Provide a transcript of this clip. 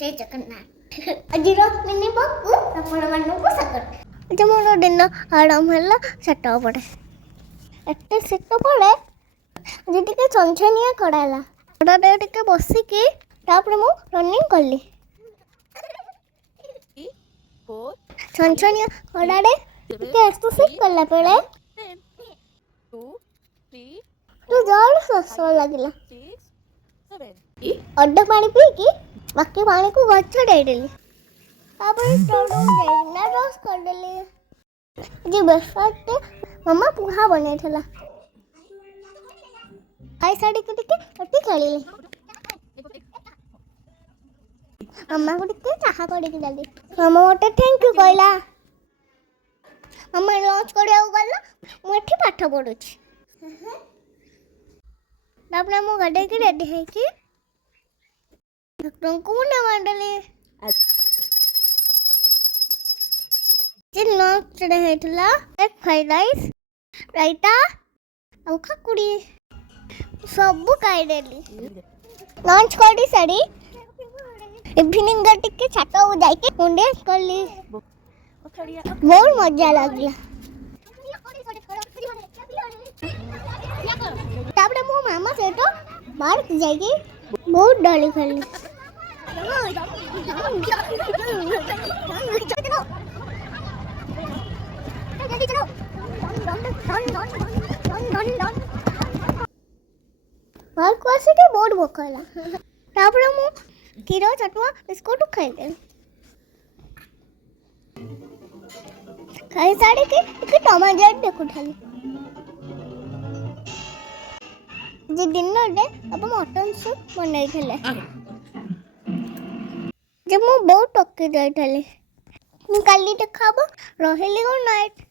जय जगन्नाथ अजीर मिनी बाबू आपण मानकु स्वागत आज मोर दिन आराम हला सेट पड़े एटे सेट पड़े आज टिके छनछनिया कराला ओडा टिके बसिकी तापर मु रनिंग करली छनछनिया कराडे टिके एक्सरसाइज करला पड़े 2 3 तो जोर सस लागला 6 7 अड्डा पानी पी की बाकी पानी को गच्छ दे देली तापर टोडो ना रोज कर देली जी ब्रेकफास्ट मम्मा पोहा बनेथला आई साड़ी के टिके अटी खेलिले मम्मा को टिके चाहा कर के जल्दी मम्मा मते थैंक यू कहला मम्मा लंच करिया गला मु एठी पाठ पढुछी तापर मु गाडे के रेडी है की डॉक्टर को मुंडा मांडले जिन लंच रे हेतला एक फ्राइड राइस रायता और खाकुड़ी सब खाई देली लंच करी सारी इवनिंग गटी के छाता हो जाई के मुंडे करली बहुत मजा लागला तापरे मो मामा सेटो बाहर जाई बहुत डाली खेली बाहर को आसे के बहुत भोकला तापरे मु कीरो चटवा बिस्कुट खाइले खाई साड़ी के टमाटर देखो ठाली जे डिनर रे अब मटन सूप बनाई थले जे मु बहुत टक्के जाई थले मु काली देखाबो रहेली गुड नाइट।